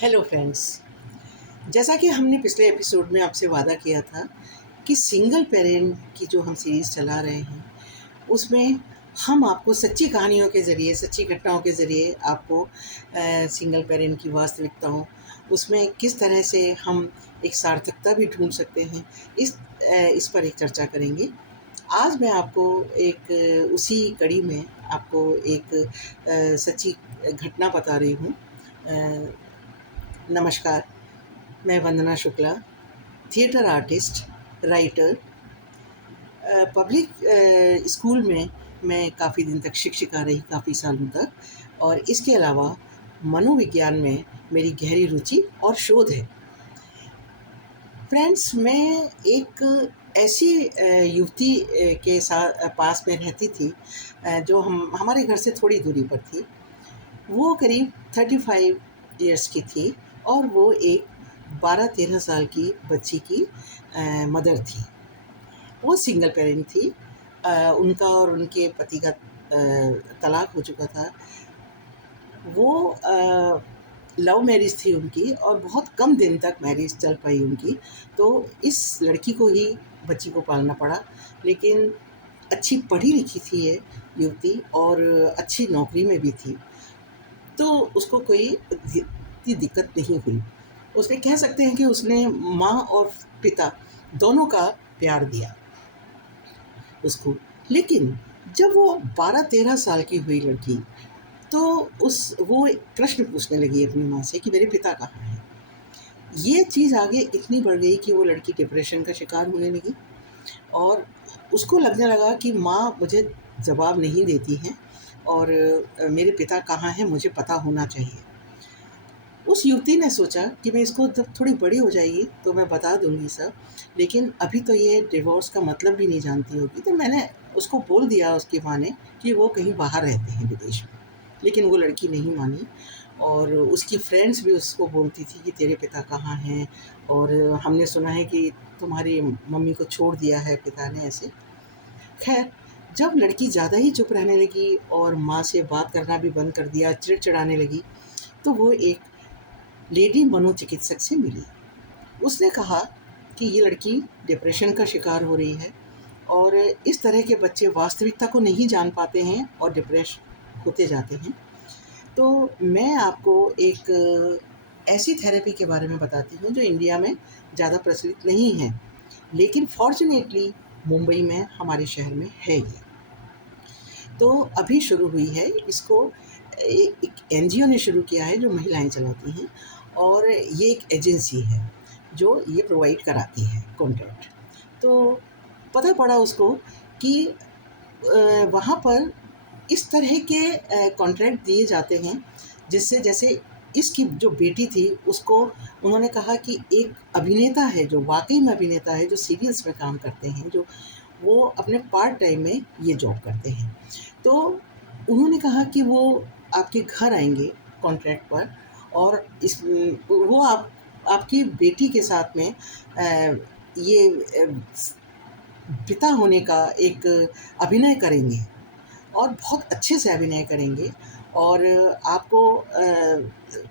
Hello friends. जैसा कि हमने पिछले एपिसोड में आपसे वादा किया था कि सिंगल पेरेंट की जो हम सीरीज़ चला रहे हैं उसमें हम आपको सच्ची कहानियों के ज़रिए, सच्ची घटनाओं के ज़रिए आपको सिंगल पेरेंट की वास्तविकताओं, उसमें किस तरह से हम एक सार्थकता भी ढूंढ सकते हैं, इस पर एक चर्चा करेंगे। आज मैं आपको एक उसी कड़ी में आपको एक सच्ची घटना बता रही हूँ। नमस्कार, मैं Vandana Shukla, theatre artist, writer, public school में मैं काफ़ी दिन तक शिक्षिका रही, काफ़ी सालों तक, और इसके अलावा मनोविज्ञान में मेरी गहरी रुचि और शोध है। फ्रेंड्स, मैं एक ऐसी युवती के साथ पास में रहती थी, जो हमारे घर से थोड़ी दूरी पर थी। वो करीब 35 इयर्स की थी और वो एक 12-13 साल की बच्ची की मदर थी। वो सिंगल पेरेंट थी। उनका और उनके पति का तलाक हो चुका था। वो लव मैरिज थी उनकी और बहुत कम दिन तक मैरिज चल पाई उनकी। तो इस लड़की को ही, बच्ची को पालना पड़ा। लेकिन अच्छी पढ़ी लिखी थी ये युवती और अच्छी नौकरी में भी थी। तो उसको कोई इतनी दिक्कत नहीं हुई। उसने, कह सकते हैं कि उसने माँ और पिता दोनों का प्यार दिया उसको। लेकिन जब वो 12-13 साल की हुई लड़की, तो वो एक प्रश्न पूछने लगी अपनी माँ से कि मेरे पिता कहाँ हैं। ये चीज़ आगे इतनी बढ़ गई कि वो लड़की डिप्रेशन का शिकार होने लगी और उसको लगने लगा कि माँ मुझे जवाब नहीं देती हैं और मेरे पिता कहाँ हैं मुझे पता होना चाहिए। उस युवती ने सोचा कि मैं इसको जब थोड़ी बड़ी हो जाएगी तो मैं बता दूँगी सब, लेकिन अभी तो ये डिवोर्स का मतलब भी नहीं जानती होगी। तो मैंने उसको बोल दिया, उसकी माँ ने, कि वो कहीं बाहर रहते हैं विदेश में। लेकिन वो लड़की नहीं मानी और उसकी फ्रेंड्स भी उसको बोलती थी कि तेरे पिता कहाँ हैं, और हमने सुना है कि तुम्हारी मम्मी को छोड़ दिया है पिता ने, ऐसे। खैर, जब लड़की ज़्यादा ही चुप रहने लगी और माँ से बात करना भी बंद कर दिया, चिड़चिड़ाने लगी, तो वो एक लेडी मनोचिकित्सक से मिली। उसने कहा कि ये लड़की डिप्रेशन का शिकार हो रही है और इस तरह के बच्चे वास्तविकता को नहीं जान पाते हैं और डिप्रेस होते जाते हैं। तो मैं आपको एक ऐसी थेरेपी के बारे में बताती हूँ जो इंडिया में ज़्यादा प्रचलित नहीं है, लेकिन फॉर्च्यूनेटली मुंबई में, हमारे शहर में है ये। तो अभी शुरू हुई है इसको, एक एनजीओ ने शुरू किया है जो महिलाएं चलाती हैं, और ये एक एजेंसी है जो ये प्रोवाइड कराती है कॉन्ट्रैक्ट। तो पता पड़ा उसको कि वहाँ पर इस तरह के कॉन्ट्रैक्ट दिए जाते हैं जिससे, जैसे इसकी जो बेटी थी उसको उन्होंने कहा कि एक अभिनेता है जो वाकई में अभिनेता है, जो सीरियल्स में काम करते हैं, जो वो अपने पार्ट टाइम में ये जॉब करते हैं। तो उन्होंने कहा कि वो आपके घर आएँगे कॉन्ट्रैक्ट पर, और वो आपकी बेटी के साथ में ये पिता होने का एक अभिनय करेंगे और बहुत अच्छे से अभिनय करेंगे, और आपको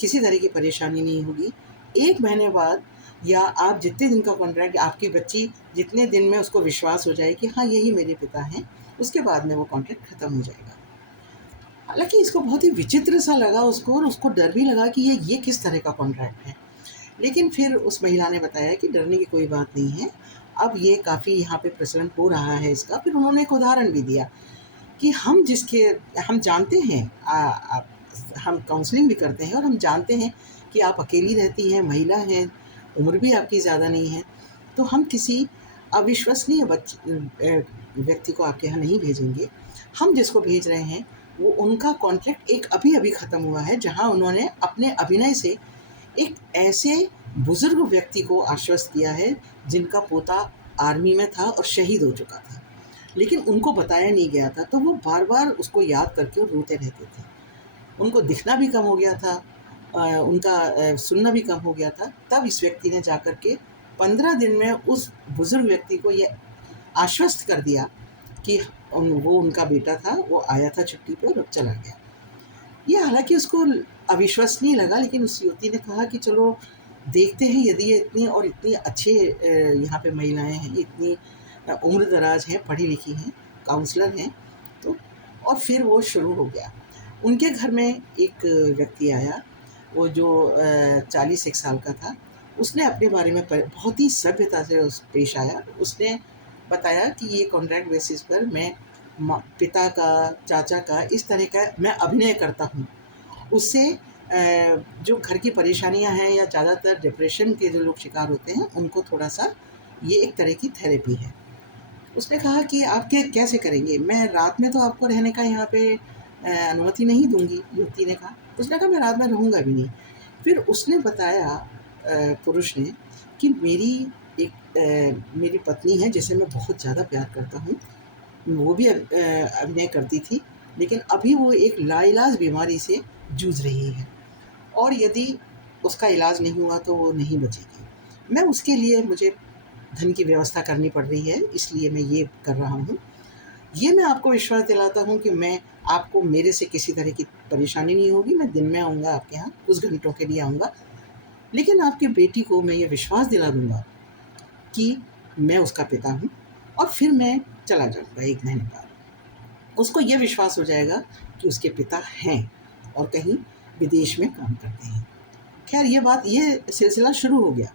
किसी तरह की परेशानी नहीं होगी। 1 महीने बाद, या आप जितने दिन का कॉन्ट्रैक्ट, आपकी बच्ची जितने दिन में उसको विश्वास हो जाए कि हाँ, यही मेरे पिता हैं, उसके बाद में वो कॉन्ट्रैक्ट खत्म हो जाएगा। हालाँकि इसको बहुत ही विचित्र सा लगा उसको, और उसको डर भी लगा कि ये किस तरह का कॉन्ट्रैक्ट है। लेकिन फिर उस महिला ने बताया कि डरने की कोई बात नहीं है, अब ये काफ़ी यहाँ पे प्रचलन हो रहा है इसका। फिर उन्होंने एक उदाहरण भी दिया कि हम जानते हैं, आप, हम काउंसलिंग भी करते हैं और हम जानते हैं कि आप अकेली रहती हैं, महिला हैं, उम्र भी आपकी ज़्यादा नहीं है, तो हम किसी अविश्वसनीय व्यक्ति को आपके यहाँ नहीं भेजेंगे। हम जिसको भेज रहे हैं वो, उनका कॉन्ट्रैक्ट एक अभी-अभी ख़त्म हुआ है, जहाँ उन्होंने अपने अभिनय से एक ऐसे बुज़ुर्ग व्यक्ति को आश्वस्त किया है जिनका पोता आर्मी में था और शहीद हो चुका था। लेकिन उनको बताया नहीं गया था, तो वो बार-बार उसको याद करके और रोते रहते थे। उनको दिखना भी कम हो गया था, उनका सुनना भी कम हो गया था। तब इस व्यक्ति ने जाकर के 15 दिन में उस बुज़ुर्ग व्यक्ति को ये आश्वस्त कर दिया कि वो उनका बेटा था, वो आया था छुट्टी पे और अब चला गया। ये हालाँकि उसको अविश्वसनीय लगा, लेकिन उस युवती ने कहा कि चलो देखते हैं, यदि ये इतनी और इतनी अच्छे यहाँ पे महिलाएँ हैं, इतनी उम्र-दराज़ हैं, पढ़ी-लिखी हैं, काउंसलर हैं, तो और फिर वो शुरू हो गया। उनके घर में एक व्यक्ति आया, वो जो 40 एक साल का था। उसने अपने बारे में बहुत ही सभ्यता से उस पेश आया। उसने बताया कि ये कॉन्ट्रैक्ट बेसिस पर मैं पिता का, चाचा का, इस तरह का मैं अभिनय करता हूँ। उससे जो घर की परेशानियाँ हैं या ज़्यादातर डिप्रेशन के जो लोग शिकार होते हैं, उनको थोड़ा-सा ये एक तरह की थेरेपी है। उसने कहा कि आप कैसे करेंगे? मैं रात में तो आपको रहने का यहाँ पे अनुमति नहीं दूँगी, युवती ने कहा। उसने कहा मैं रात में रहूँगा भी नहीं। फिर उसने बताया पुरुष ने कि मेरी पत्नी है जिसे मैं बहुत ज़्यादा प्यार करता हूँ। वो भी अभिनय करती थी, लेकिन अभी वो एक लाइलाज बीमारी से जूझ रही है और यदि उसका इलाज नहीं हुआ तो वो नहीं बचेगी। मैं उसके लिए मुझे धन की व्यवस्था करनी पड़ रही है, इसलिए मैं ये कर रहा हूँ। ये मैं आपको विश्वास दिलाता हूँ कि आपको मेरे से किसी तरह की परेशानी नहीं होगी। मैं दिन में आऊँगा आपके यहाँ, कुछ घंटों के लिए आऊँगा, लेकिन आपकी बेटी को मैं ये विश्वास दिला दूँगा कि मैं उसका पिता हूँ और फिर मैं चला जाऊँगा 1 महीने बाद। उसको ये विश्वास हो जाएगा कि उसके पिता हैं और कहीं विदेश में काम करते हैं। खैर ये सिलसिला शुरू हो गया।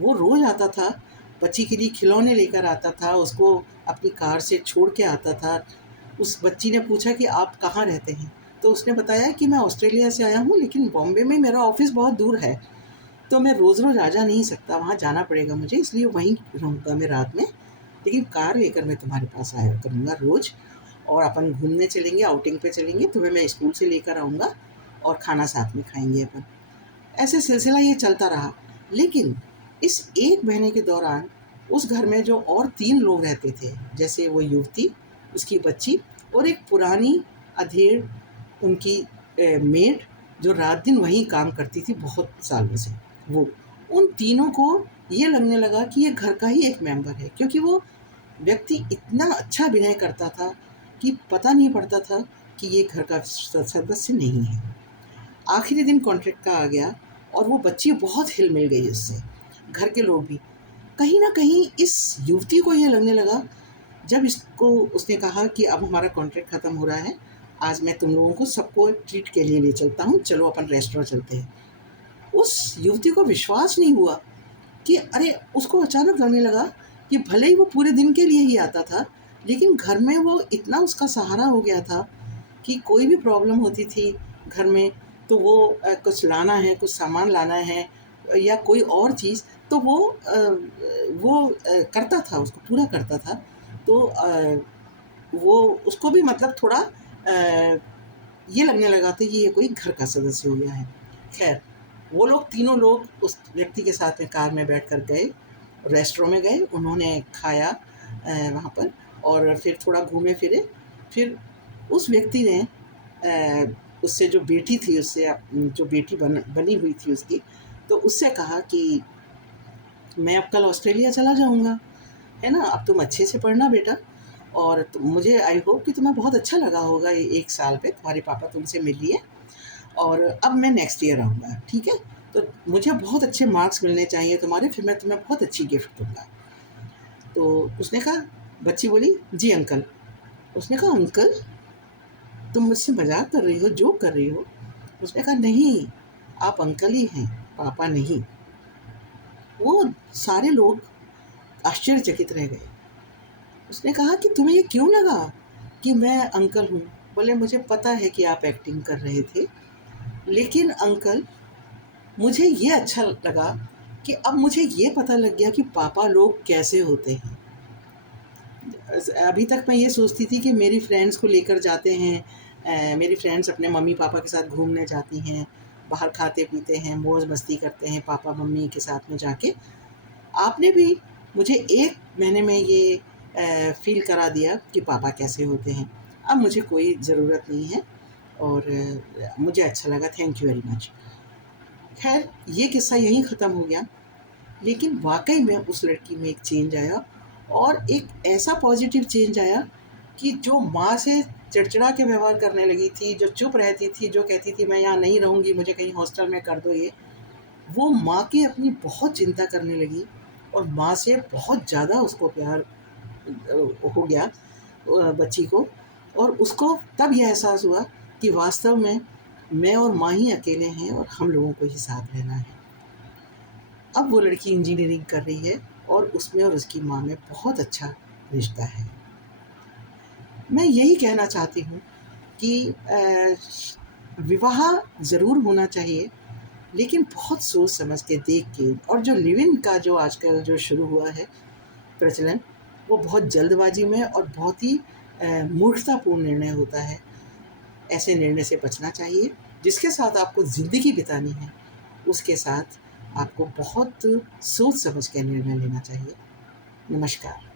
वो रोज़ आता था, बच्ची के लिए खिलौने लेकर आता था, उसको अपनी कार से छोड़ के आता था। उस बच्ची ने पूछा कि आप कहाँ रहते हैं? तो उसने बताया कि मैं ऑस्ट्रेलिया से आया हूँ, लेकिन बॉम्बे में मेरा ऑफ़िस बहुत दूर है, तो मैं रोज़-रोज़ आ जा नहीं सकता, वहाँ जाना पड़ेगा मुझे, इसलिए वहीं रहूँगा मैं रात में। लेकिन कार लेकर मैं तुम्हारे पास आया करूँगा रोज़ और अपन घूमने चलेंगे, आउटिंग पे चलेंगे, तुम्हें मैं स्कूल से लेकर आऊँगा और खाना साथ में खाएँगे अपन। ऐसे सिलसिला ये चलता रहा। लेकिन इस 1 महीने के दौरान उस घर में जो और 3 लोग रहते थे, जैसे वो युवती, उसकी बच्ची और एक पुरानी अधेड़ उनकी मेड, जो रात-दिन वहीं काम करती थी बहुत सालों से, वो। उन तीनों को ये लगने लगा कि ये घर का ही एक मेंबर है, क्योंकि वो व्यक्ति इतना अच्छा अभिनय करता था कि पता नहीं पड़ता था कि ये घर का सदस्य नहीं है। आखिरी दिन कॉन्ट्रैक्ट का आ गया और वो बच्ची बहुत हिल-मिल गई उससे, घर के लोग भी। कहीं न कहीं इस युवती को ये लगने लगा, जब इसको उसने कहा कि अब हमारा कॉन्ट्रैक्ट ख़त्म हो रहा है, आज मैं तुम लोगों को सबको ट्रीट के लिए ले चलता हूँ, चलो अपन रेस्टोरेंट चलते हैं। उस युवती को विश्वास नहीं हुआ कि अरे! उसको अचानक लगने लगा कि भले ही वो पूरे दिन के लिए ही आता था, लेकिन घर में वो इतना उसका सहारा हो गया था कि कोई भी प्रॉब्लम होती थी घर में, तो वो कुछ लाना है, कुछ सामान लाना है या कोई और चीज़, तो वो करता था, उसको पूरा करता था। तो वो उसको भी मतलब थोड़ा ये लगने लगा था कि ये कोई घर का सदस्य हो गया है। ख़ैर, वो लोग तीनों लोग उस व्यक्ति के साथ में कार में बैठकर गए, रेस्टोरेंट में गए, उन्होंने खाया वहाँ पर और फिर थोड़ा घूमे-फिरे। फिर उस व्यक्ति ने उससे जो बेटी थी, जो बेटी बनी हुई थी उसकी, तो उससे कहा कि मैं अब कल ऑस्ट्रेलिया चला जाऊँगा, है ना? अब तुम अच्छे से पढ़ना बेटा और मुझे आई होप कि तुम्हें बहुत अच्छा लगा होगा ये 1 साल पे, तुम्हारे पापा तुमसे मिल लिए और अब मैं नेक्स्ट ईयर आऊँगा, ठीक है? तो मुझे बहुत अच्छे मार्क्स मिलने चाहिए तुम्हारे, फिर मैं तुम्हें बहुत अच्छी गिफ्ट दूँगा। तो उसने कहा, बच्ची बोली, "जी अंकल।" उसने कहा, "अंकल? तुम मुझसे मज़ाक कर रही हो, जोक कर रही हो?" उसने कहा, "नहीं, आप अंकल ही हैं, पापा नहीं।" वो सारे लोग आश्चर्यचकित रह गए। उसने कहा कि तुम्हें ये क्यों लगा कि मैं अंकल हूँ? बोले, मुझे पता है कि आप एक्टिंग कर रहे थे, लेकिन अंकल मुझे ये अच्छा लगा कि अब मुझे ये पता लग गया कि पापा लोग कैसे होते हैं। अभी तक मैं ये सोचती थी कि मेरी फ्रेंड्स को लेकर जाते हैं, मेरी फ्रेंड्स अपने मम्मी-पापा के साथ घूमने जाती हैं, बाहर खाते-पीते हैं, मौज-मस्ती करते हैं पापा-मम्मी के साथ में जाके। आपने भी मुझे 1 महीने में ये फ़ील करा दिया कि पापा कैसे होते हैं। अब मुझे कोई ज़रूरत नहीं है और मुझे अच्छा लगा, थैंक यू वेरी मच। ख़ैर ये किस्सा यहीं ख़त्म हो गया, लेकिन वाक़ई में उस लड़की में एक चेंज आया और एक ऐसा पॉज़िटिव चेंज आया कि जो माँ से चिड़चिड़ा के व्यवहार करने लगी थी, जो चुप रहती थी, जो कहती थी मैं यहाँ नहीं रहूँगी, मुझे कहीं हॉस्टल में कर दो ये, वो माँ की अपनी बहुत चिंता करने लगी और माँ से बहुत ज़्यादा उसको प्यार हो गया बच्ची को। और उसको तब ये एहसास हुआ कि वास्तव में मैं और माँ ही अकेले हैं और हम लोगों को ही साथ रहना है। अब वो लड़की इंजीनियरिंग कर रही है और उसमें और उसकी माँ में बहुत अच्छा रिश्ता है। मैं यही कहना चाहती हूँ कि विवाह ज़रूर होना चाहिए, लेकिन बहुत सोच समझ के, देख के। और जो लिव इन का जो आजकल जो शुरू हुआ है प्रचलन, वो बहुत जल्दबाजी में और बहुत ही मूर्खतापूर्ण निर्णय होता है। ऐसे निर्णय से बचना चाहिए। जिसके साथ आपको ज़िंदगी बितानी है, उसके साथ आपको बहुत सोच समझ के निर्णय लेना चाहिए। नमस्कार।